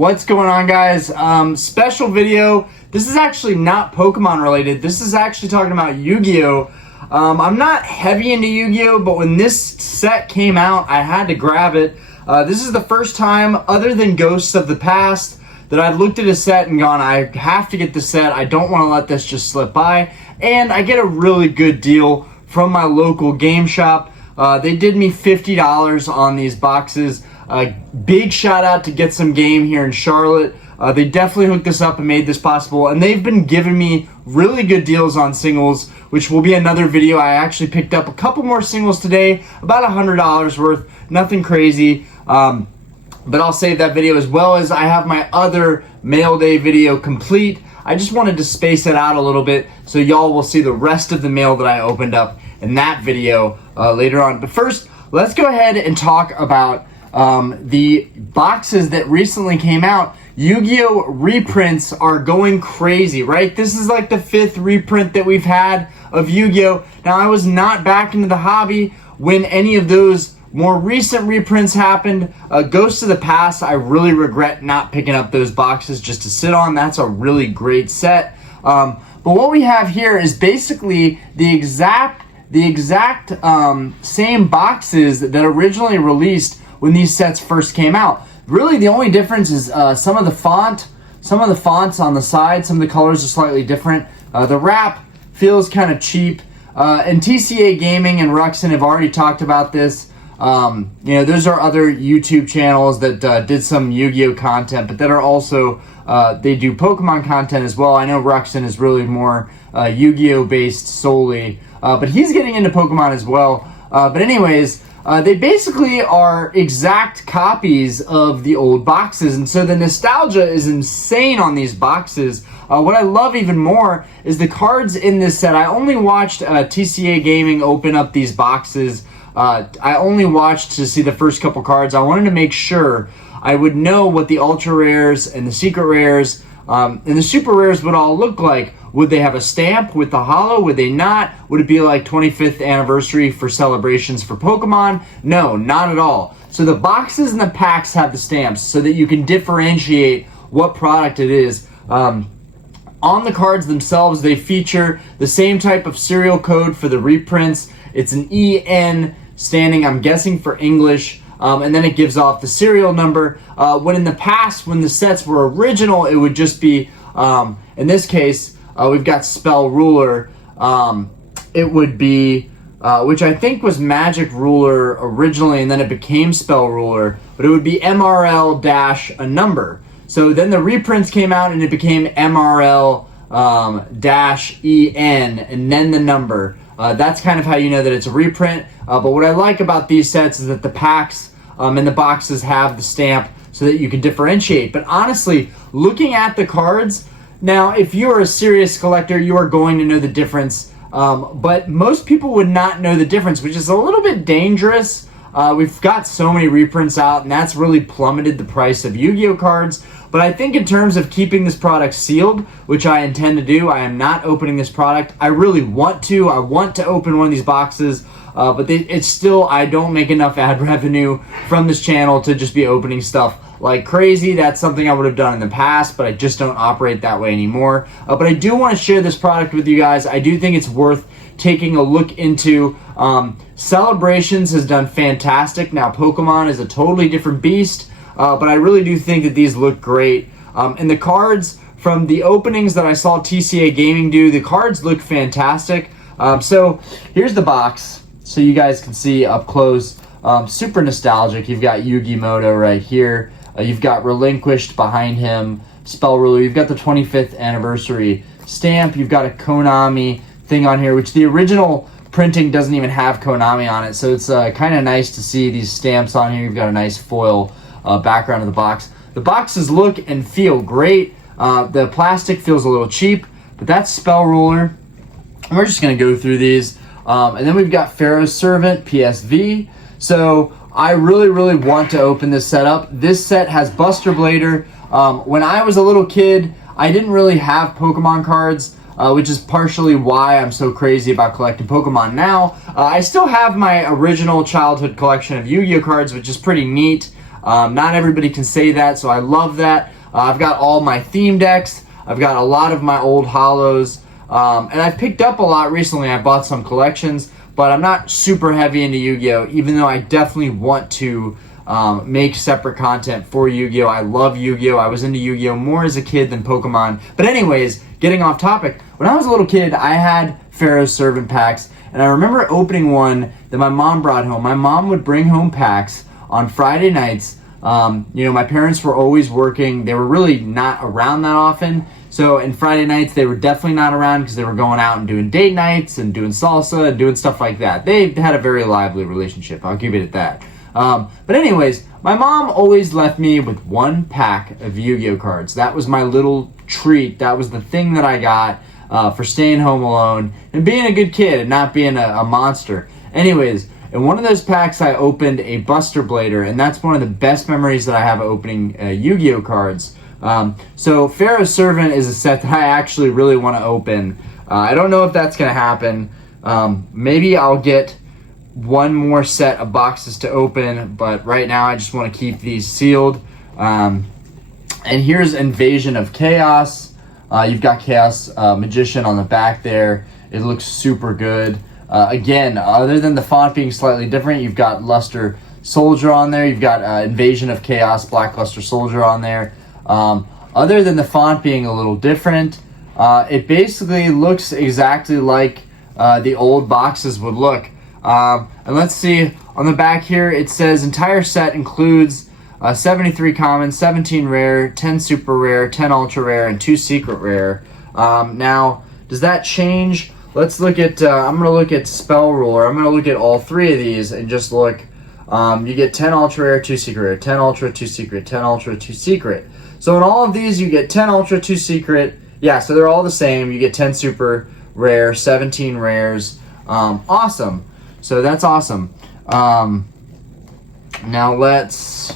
What's going on, guys? Special video. This is actually not Pokemon related. This is actually talking about Yu-Gi-Oh! I'm not heavy into Yu-Gi-Oh! But when this set came out, I had to grab it. This is the first time, other than Ghosts of the Past, that I've looked at a set and gone, I have to get the set. I don't want to let this just slip by. And I get a really good deal from my local game shop. They did me $50 on these boxes. Big shout out to Get Some Game here in Charlotte. They definitely hooked this up and made this possible, and they've been giving me really good deals on singles, which will be another video. I actually picked up a couple more singles today, about $100 worth, nothing crazy, but I'll save that video, as well as I have my other mail day video complete. I just wanted to space it out a little bit so y'all will see the rest of the mail that I opened up in that video later on. But first, let's go ahead and talk about the boxes that recently came out. Yu-Gi-Oh! Reprints are going crazy, right? This is like the 5th reprint that we've had of Yu-Gi-Oh! Now, I was not back into the hobby when any of those more recent reprints happened. Ghosts of the Past, I really regret not picking up those boxes just to sit on. That's a really great set. But what we have here is basically the exact same boxes that originally released when these sets first came out. Really, the only difference is some of the fonts on the side, some of the colors are slightly different. The wrap feels kind of cheap. And TCA Gaming and Ruxin have already talked about this. Those are other YouTube channels that did some Yu-Gi-Oh! Content, but that are also, they do Pokemon content as well. I know Ruxin is really more Yu-Gi-Oh! Based solely, but he's getting into Pokemon as well. But anyways, they basically are exact copies of the old boxes, and so the nostalgia is insane on these boxes. What I love even more is the cards in this set. I only watched TCA Gaming open up these boxes. I only watched to see the first couple cards. I wanted to make sure I would know what the ultra rares and the secret rares and the super rares would all look like. Would they have a stamp with the holo? Would they not? Would it be like 25th anniversary for celebrations for Pokemon? No, not at all. So the boxes and the packs have the stamps so that you can differentiate what product it is. On the cards themselves, they feature the same type of serial code for the reprints. It's an EN standing, I'm guessing, for English. And then it gives off the serial number. When in the past, when the sets were original, it would just be, in this case, we've got Spell Ruler. It would be, which I think was Magic Ruler originally, and then it became Spell Ruler. But it would be MRL dash a number. So then the reprints came out, and it became MRL dash EN, and then the number. That's kind of how you know that it's a reprint. But what I like about these sets is that the packs and the boxes have the stamp so that you can differentiate. But honestly, looking at the cards, now if you're a serious collector, you are going to know the difference. But most people would not know the difference, which is a little bit dangerous. We've got so many reprints out, and that's really plummeted the price of Yu-Gi-Oh! Cards. But I think in terms of keeping this product sealed, which I intend to do, I am not opening this product. I really want to. I want to open one of these boxes, but it's still, I don't make enough ad revenue from this channel to just be opening stuff like crazy. That's something I would have done in the past, but I just don't operate that way anymore. But I do want to share this product with you guys. I do think it's worth taking a look into. Celebrations has done fantastic. Now Pokemon is a totally different beast. But I really do think that these look great. And the cards from the openings that I saw TCA Gaming do, the cards look fantastic. So here's the box so you guys can see up close. Super nostalgic. You've got Yugimoto right here. You've got Relinquished behind him. Spell Ruler. You've got the 25th anniversary stamp. You've got a Konami thing on here, which the original printing doesn't even have Konami on it. So it's kind of nice to see these stamps on here. You've got a nice foil background of the box. The boxes look and feel great. The plastic feels a little cheap, but that's Spell Ruler. And we're just going to go through these. And then we've got Pharaoh's Servant, PSV. So I really want to open this set up. This set has Buster Blader. When I was a little kid, I didn't really have Pokemon cards, which is partially why I'm so crazy about collecting Pokemon now. I still have my original childhood collection of Yu-Gi-Oh! Cards, which is pretty neat. Not everybody can say that, so I love that. I've got all my theme decks. I've got a lot of my old holos, and I've picked up a lot recently. I bought some collections, but I'm not super heavy into Yu-Gi-Oh, even though I definitely want to make separate content for Yu-Gi-Oh. I love Yu-Gi-Oh. I was into Yu-Gi-Oh more as a kid than Pokemon. But anyways, getting off topic, when I was a little kid, I had Pharaoh's Servant packs, and I remember opening one that my mom brought home. My mom would bring home packs on Friday nights. My parents were always working. They were really not around that often. So, in Friday nights, they were definitely not around because they were going out and doing date nights and doing salsa and doing stuff like that. They had a very lively relationship. I'll give it at that. But anyways, my mom always left me with one pack of Yu-Gi-Oh cards. That was my little treat. That was the thing that I got for staying home alone and being a good kid and not being a monster. Anyways, in one of those packs, I opened a Buster Blader, and that's one of the best memories that I have opening Yu-Gi-Oh cards. So Pharaoh's Servant is a set that I actually really want to open. I don't know if that's going to happen. Maybe I'll get one more set of boxes to open, but right now I just want to keep these sealed. And here's Invasion of Chaos. You've got Chaos Magician on the back there. It looks super good. Again, other than the font being slightly different, you've got Luster Soldier on there. You've got Invasion of Chaos Black Luster Soldier on there. Other than the font being a little different, it basically looks exactly like the old boxes would look. And let's see, on the back here, it says entire set includes 73 common, 17 rare, 10 super rare, 10 ultra rare, and 2 secret rare. Now, does that change? Let's look at, I'm going to look at Spell Ruler. I'm going to look at all three of these and just look. You get 10 ultra rare, 2 secret rare, 10 ultra, 2 secret, 10 ultra, 2 secret. So in all of these, you get 10 ultra, 2 secret. Yeah, so they're all the same. You get 10 super rare, 17 rares. Awesome. So that's awesome. Now let's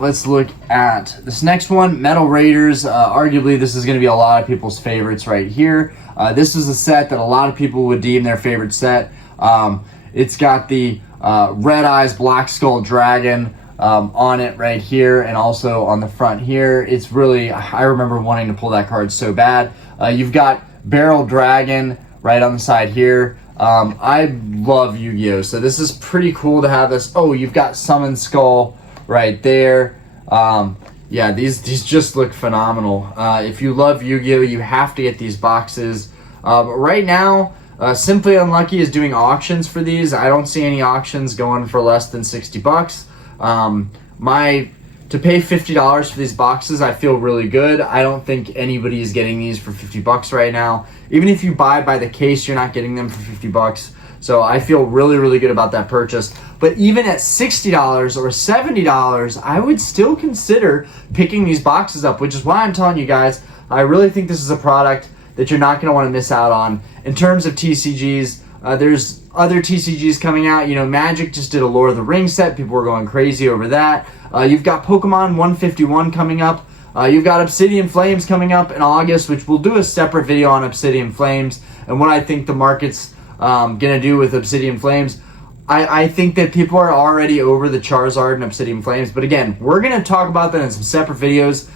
look at this next one, Metal Raiders. Arguably, this is going to be a lot of people's favorites right here. This is a set that a lot of people would deem their favorite set. It's got the Red Eyes Black Skull Dragon on it right here, and also on the front here. It's really, I remember wanting to pull that card so bad. You've got Barrel Dragon right on the side here. I love Yu-Gi-Oh, so this is pretty cool to have this. Oh, you've got Summon Skull right there. Yeah, these just look phenomenal. If you love Yu-Gi-Oh, you have to get these boxes. Right now, Simply Unlucky is doing auctions for these. I don't see any auctions going for less than $60. To pay $50 for these boxes, I feel really good. I don't think anybody is getting these for $50 right now. Even if you buy by the case, you're not getting them for $50. So I feel really, really good about that purchase. But even at $60 or $70, I would still consider picking these boxes up, which is why I'm telling you guys, I really think this is a product that you're not going to want to miss out on. In terms of TCGs, there's other TCGs coming out. Magic just did a Lord of the Rings set. People were going crazy over that. You've got Pokemon 151 coming up. You've got Obsidian Flames coming up in August, which we'll do a separate video on Obsidian Flames and what I think the market's going to do with Obsidian Flames. I think that people are already over the Charizard and Obsidian Flames. But again, we're going to talk about that in some separate videos.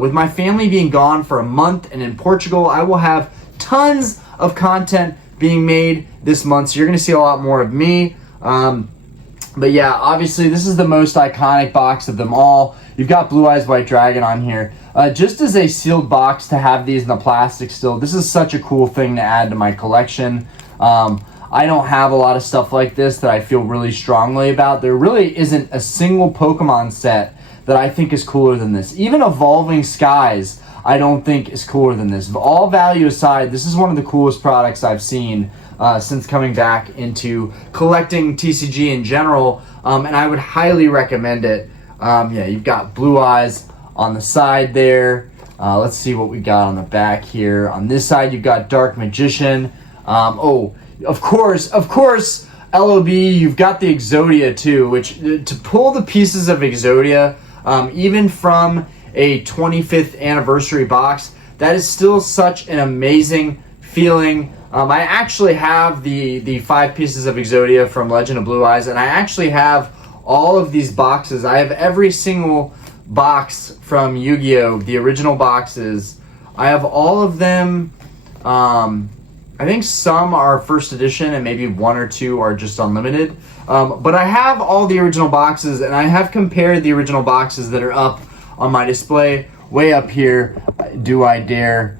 With my family being gone for a month and in Portugal, I will have tons of content being made this month, so you're going to see a lot more of me. But yeah, obviously this is the most iconic box of them all. You've got Blue Eyes White Dragon on here. Just as a sealed box to have these in the plastic still, this is such a cool thing to add to my collection. I don't have a lot of stuff like this that I feel really strongly about. There really isn't a single Pokemon set that I think is cooler than this. Even Evolving Skies, I don't think is cooler than this. But all value aside, this is one of the coolest products I've seen since coming back into collecting TCG in general, and I would highly recommend it. Yeah, you've got Blue Eyes on the side there. Let's see what we got on the back here. On this side, you've got Dark Magician. Oh, of course, LOB, you've got the Exodia too, which to pull the pieces of Exodia, even from a 25th anniversary box, that is still such an amazing feeling. I actually have the 5 pieces of Exodia from Legend of Blue Eyes, and I actually have all of these boxes. I have every single box from Yu-Gi-Oh, the original boxes. I have all of them. I think some are first edition and maybe one or two are just unlimited. But I have all the original boxes, and I have compared the original boxes that are up on my display way up here. Do I dare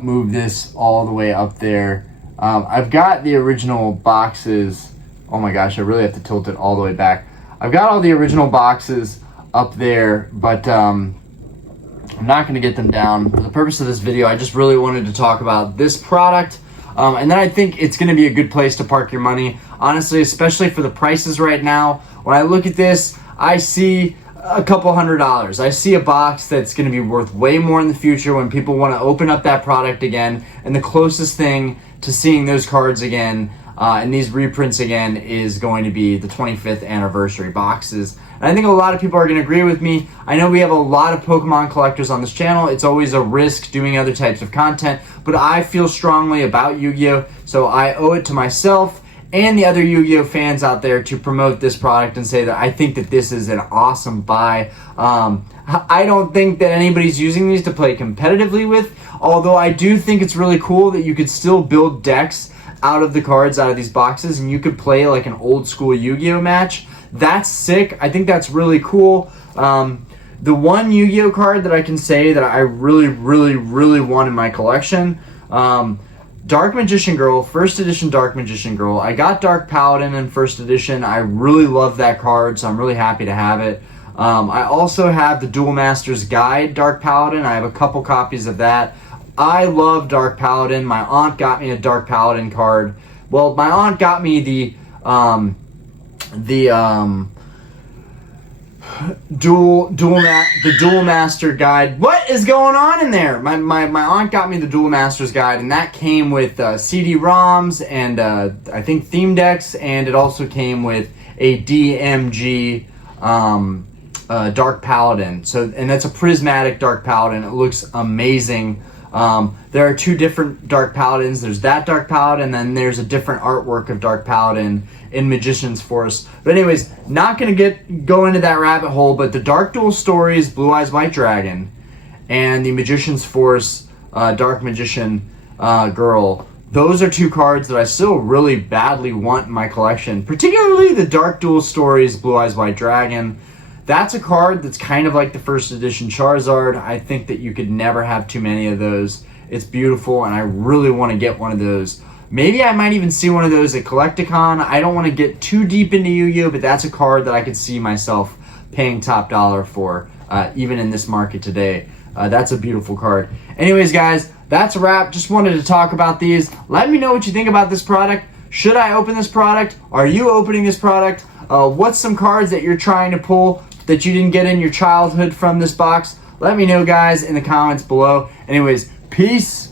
move this all the way up there? I've got the original boxes. Oh my gosh, I really have to tilt it all the way back. I've got all the original boxes up there, but I'm not going to get them down. For the purpose of this video, I just really wanted to talk about this product. And then I think it's going to be a good place to park your money. Honestly, especially for the prices right now. When I look at this, I see a couple $100s. I see a box that's going to be worth way more in the future when people want to open up that product again. And the closest thing to seeing those cards again and these reprints again is going to be the 25th anniversary boxes. And I think a lot of people are going to agree with me. I know we have a lot of Pokemon collectors on this channel. It's always a risk doing other types of content, but I feel strongly about Yu-Gi-Oh! So I owe it to myself and the other Yu-Gi-Oh! Fans out there to promote this product and say that I think that this is an awesome buy. I don't think that anybody's using these to play competitively with, although I do think it's really cool that you could still build decks out of the cards out of these boxes and you could play like an old school Yu-Gi-Oh! Match. That's sick. I think that's really cool. The one Yu-Gi-Oh! Card that I can say that I really want in my collection, Dark Magician Girl, first edition Dark Magician Girl. I got Dark Paladin in first edition. I really love that card, so I'm really happy to have it. I also have the Duel Master's Guide Dark Paladin. I have a couple copies of that. I love Dark Paladin. My aunt got me a Dark Paladin card. Well, my aunt got me the Duel Master Guide. What is going on in there? My aunt got me the Duel Master's Guide, and that came with CD-ROMs and I think theme decks, and it also came with a DMG Dark Paladin. And that's a prismatic Dark Paladin. It looks amazing. There are two different Dark Paladins. There's that Dark Paladin, and then there's a different artwork of Dark Paladin in Magician's Force. But anyways, not going to go into that rabbit hole, but the Dark Duel Stories Blue Eyes White Dragon and the Magician's Force Dark Magician Girl, those are two cards that I still really badly want in my collection, particularly the Dark Duel Stories Blue Eyes White Dragon. That's a card that's kind of like the first edition Charizard. I think that you could never have too many of those. It's beautiful, and I really want to get one of those. Maybe I might even see one of those at Collecticon. I don't want to get too deep into Yu-Gi-Oh!, but that's a card that I could see myself paying top dollar for, even in this market today. That's a beautiful card. Anyways, guys, that's a wrap. Just wanted to talk about these. Let me know what you think about this product. Should I open this product? Are you opening this product? What's some cards that you're trying to pull that you didn't get in your childhood from this box? Let me know, guys, in the comments below. Anyways, peace.